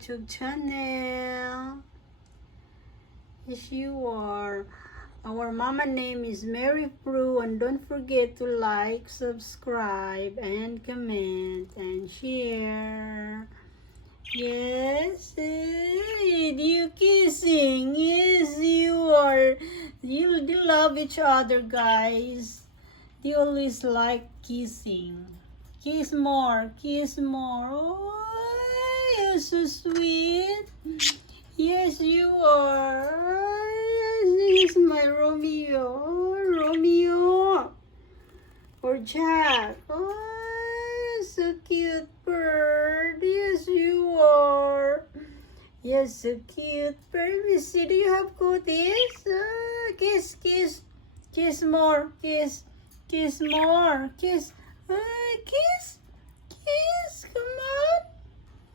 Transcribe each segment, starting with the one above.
YouTube channel. Yes, you are. Our mama name is Mary Prue, and don't forget to like, subscribe, and comment, and share. Yes, you kissing. Yes, you are. You love each other, guys. They always like kissing. Kiss more, kiss more. Oh, you're so sweet. Yes, you are. This is my Romeo. Romeo. Or Jack. Oh, so cute bird. Yes, you are. Yes, so cute bird. Let me see, do you have cooties? Kiss, kiss. Kiss more. Kiss. Kiss more. Kiss. Kiss. Kiss. Come on.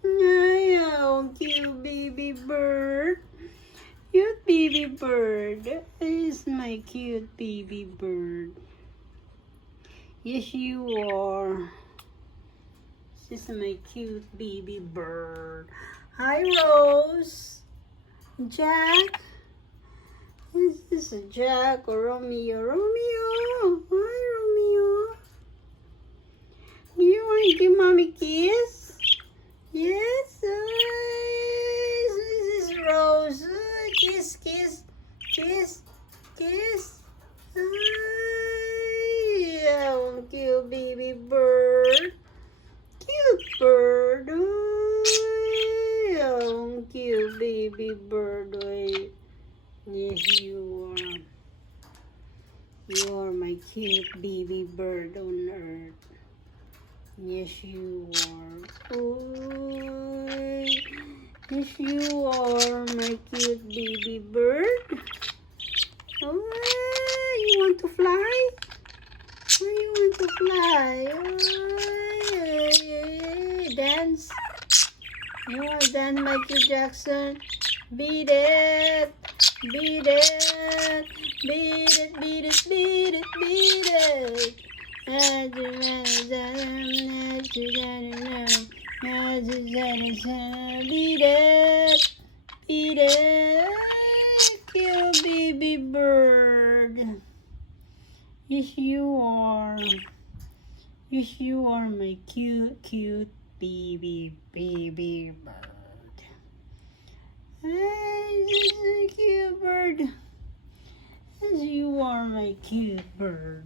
Oh, cute baby bird. Cute baby bird. This is my cute baby bird. Yes, you are. This is my cute baby bird. Hi, Rose. Jack. This is Jack or Romeo. Romeo. Hi, Romeo. Do you want to give mommy a kiss? Yes. This is Rose. Kiss, kiss, kiss, kiss. Oh, cute baby bird. Cute bird. Oh, cute baby bird. Yes, you are. You are my cute baby bird on earth. Yes, you are. Oh, yes, you are my cute baby bird. Oh, you want to fly? Oh, you want to fly? Oh, dance. You want to dance, Michael Jackson? Beat it. Beat it. Beat it, beat it, beat it, beat it. Beat it. Beat it. Cute baby bird. Yes, you are. Yes, you are my cute, cute baby bird. Hey, this is a cute bird. Yes, you are my cute bird.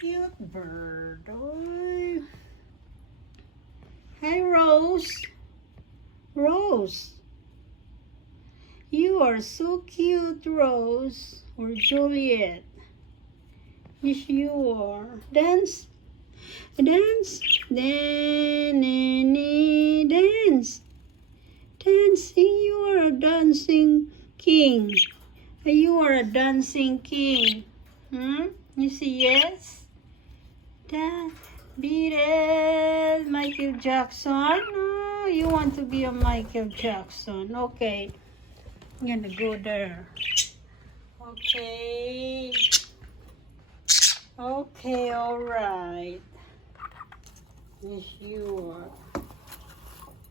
Cute bird. Oh. Hey, Rose. Rose. You are so cute, Rose. Or Juliet. Yes, you are. Dance. Dance. Dance. Dancing. You are a dancing king. You are a dancing king. You see, yes? Beat it, Michael Jackson. Oh, you want to be a Michael Jackson. Okay. I'm gonna go there. Okay. Okay, alright. Yes, you are.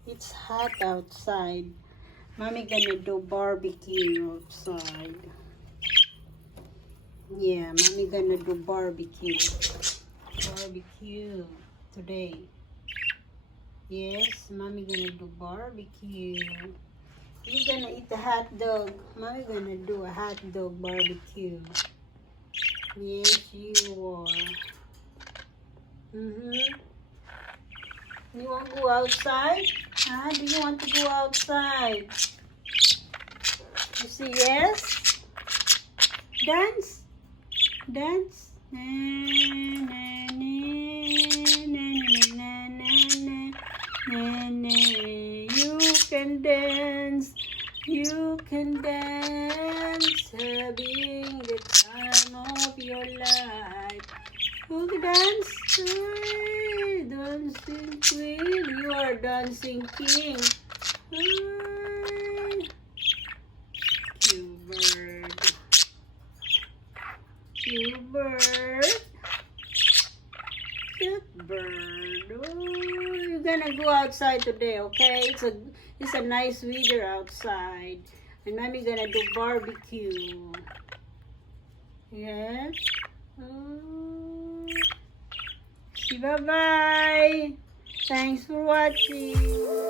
It's hot outside. Mommy gonna do barbecue outside. Yeah, mommy gonna do barbecue. Barbecue today. Yes, mommy gonna do barbecue. You gonna eat a hot dog. Mommy gonna do a hot dog barbecue. Yes, you are. You want to go outside? Do you want to go outside? You see, yes? Dance. Dance. You can dance. You can dance. Having the time of your life. Who dance? Dancing queen. You are dancing king. Cute bird. Cute bird. Cute bird. Oh, you're gonna gonna go outside today, okay? It's a nice weather outside. And mommy gonna do barbecue. Yes? Bye-bye. Thanks for watching.